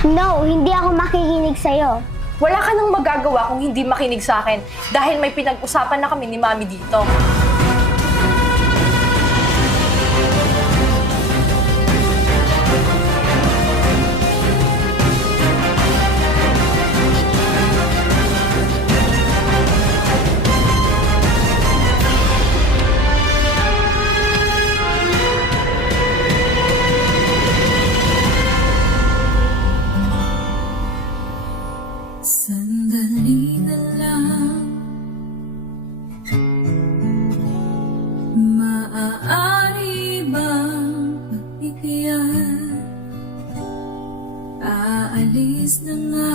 No, hindi ako makikinig sa'yo. Wala ka nang magagawa kung hindi makinig sa akin dahil may pinag-usapan na kami ni Mami dito. Sandali na lang, maaari bang magbigayan? Aalis na nga